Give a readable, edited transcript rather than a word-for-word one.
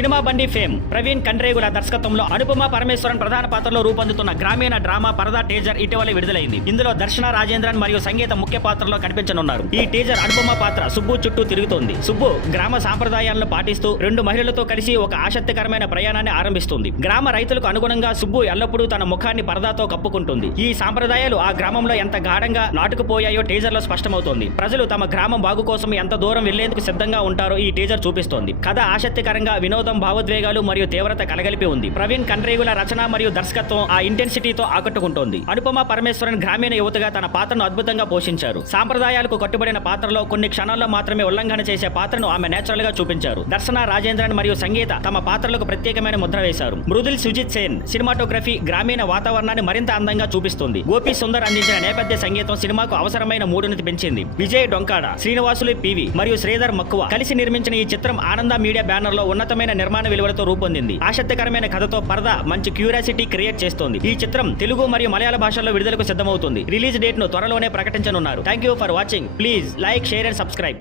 Cinema బండి fame Praveen Kandregula దర్శకత్వంలో అనుపమ పరమేశ్వరన్ ప్రధాన పాత్రలో రూపొందుతున్న గ్రామీణ డ్రామా పరదా టీజర్ ఇటీవల విడుదలైంది. ఇందులో దర్శన రాజేంద్రన్ మరియు సంగీత ముఖ్య పాత్రలో కనిపించనున్నారు. ఈ టీజర్ అనుపమ పాత్ర సుబ్బు చుట్టూ తిరుగుతోంది. సుబ్బు గ్రామ సాంప్రదాయాలను పాటిస్తూ 2 మహిళలతో కలిసి ఒక ఆసక్తికరమైన ప్రయాణాన్ని ఆరంభిస్తుంది. గ్రామ రైతులకు అనుగుణంగా సుబ్బు ఎల్లప్పుడూ తన ముఖాన్ని పరదాతో కప్పుకుంటుంది. ఈ సాంప్రదాయాలు ఆ గ్రామంలో ఎంత గాఢంగా నాటుకుపోయాయో టీజర్ లో స్పష్టమవుతోంది. ప్రజలు తమ గ్రామం బాగు కోసం ఎంత దూరం వెళ్లేందుకు సిద్ధంగా ఉంటారో ఈ టీజర్ చూపిస్తోంది. కథ ఆసక్తికరంగా వినోదం, భావోద్వేగాలు మరియు తీవ్రత కలగలిపి ఉంది. ప్రవీణ్ కండ్రేగుల రచన మరియు దర్శకత్వం ఆ ఇంటెన్సిటీతో ఆకట్టుకుంటోంది. అనుపమ పరమేశ్వరన్ గ్రామీణ యువతగా తన పాత్రను అద్భుతంగా పోషించారు. సాంప్రదాయాలకు కట్టుబడిన పాత్రలో కొన్ని క్షణాల్లో మాత్రమే ఉల్లంఘన చేసే పాత్రను ఆమె నేచురల్ గా చూపించారు. దర్శన రాజేంద్రన్ మరియు సంగీత తమ పాత్రలకు ప్రత్యేకమైన ముద్ర వేశారు. మృదుల్ సుజిత్ సేన్ సినిమాటోగ్రఫీ గ్రామీణ వాతావరణాన్ని మరింత అందంగా చూపిస్తుంది. గోపి సుందర్ అందించిన నేపథ్య సంగీతం సినిమాకు అవసరమైన మూడుని పెంచింది. విజయ్ డొంకాడ, శ్రీనివాసులు పివి మరియు శ్రీధర్ మక్కువ కలిసి నిర్మించిన ఈ చిత్రం ఆనంద మీడియా బ్యానర్ లో ఉన్నతమైన నిర్మాణ విలువలతో రూపొందింది. ఆసక్తికరమైన కథతో పరదా మంచి క్యూరియాసిటీ క్రియేట్ చేస్తోంది. ఈ చిత్రం తెలుగు మరియు మలయాళ భాషల్లో విడుదలకు సిద్ధమవుతుంది. రిలీజ్ డేట్ ను త్వరలోనే ప్రకటించనున్నారు. Thank you for watching. Please like, share and subscribe.